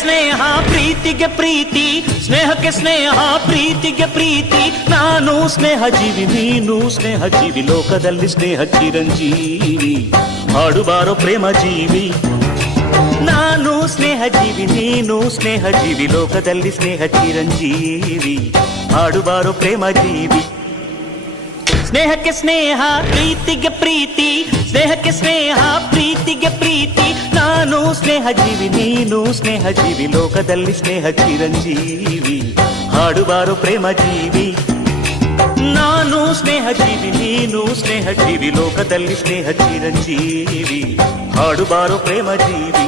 ಸ್ನೇಹ ಪ್ರೀತಿಗೆ ಪ್ರೀತಿ, ಸ್ನೇಹಕ್ಕೆ ಸ್ನೇಹ ಪ್ರೀತಿಗೆ ಪ್ರೀತಿ. ನಾನು ಸ್ನೇಹ ಜೀವಿ, ನೀನು ಸ್ನೇಹ ಜೀವಿ, ಲೋಕದಲ್ಲಿ ಸ್ನೇಹ ಚಿರಂಜೀವಿ. ಹಾಡುಬಾರೋ ಪ್ರೇಮ ಜೀವಿ. ನಾನು ಸ್ನೇಹ ಜೀವಿ, ನೀನು ಸ್ನೇಹ ಜೀವಿ, ಲೋಕದಲ್ಲಿ ಸ್ನೇಹ ಚಿರಂಜೀವಿ. ಹಾಡುಬಾರೋ ಪ್ರೇಮ ಜೀವಿ. ಸ್ನೇಹಕ್ಕೆ ಸ್ನೇಹ ಪ್ರೀತಿಗೆ ಪ್ರೀತಿ, ಸ್ನೇಹಕ್ಕೆ ಸ್ನೇಹ ಪ್ರೀತಿಗೆ ಪ್ರೀತಿ. ನಾನು ಸ್ನೇಹ ಜೀವಿ, ನೀನು ಸ್ನೇಹ ಜೀವಿ, ಲೋಕದಲ್ಲಿ ಸ್ನೇಹ ಚಿರಂಜೀವಿ. ಹಾಡುಬಾರೋ ಪ್ರೇಮ ಜೀವಿ. ನಾನು ಸ್ನೇಹ ಜೀವಿ, ನೀನು ಸ್ನೇಹ ಜೀವಿ, ಲೋಕದಲ್ಲಿ ಸ್ನೇಹ ಚಿರಂಜೀವಿ. ಹಾಡುಬಾರೋ ಪ್ರೇಮ ಜೀವಿ.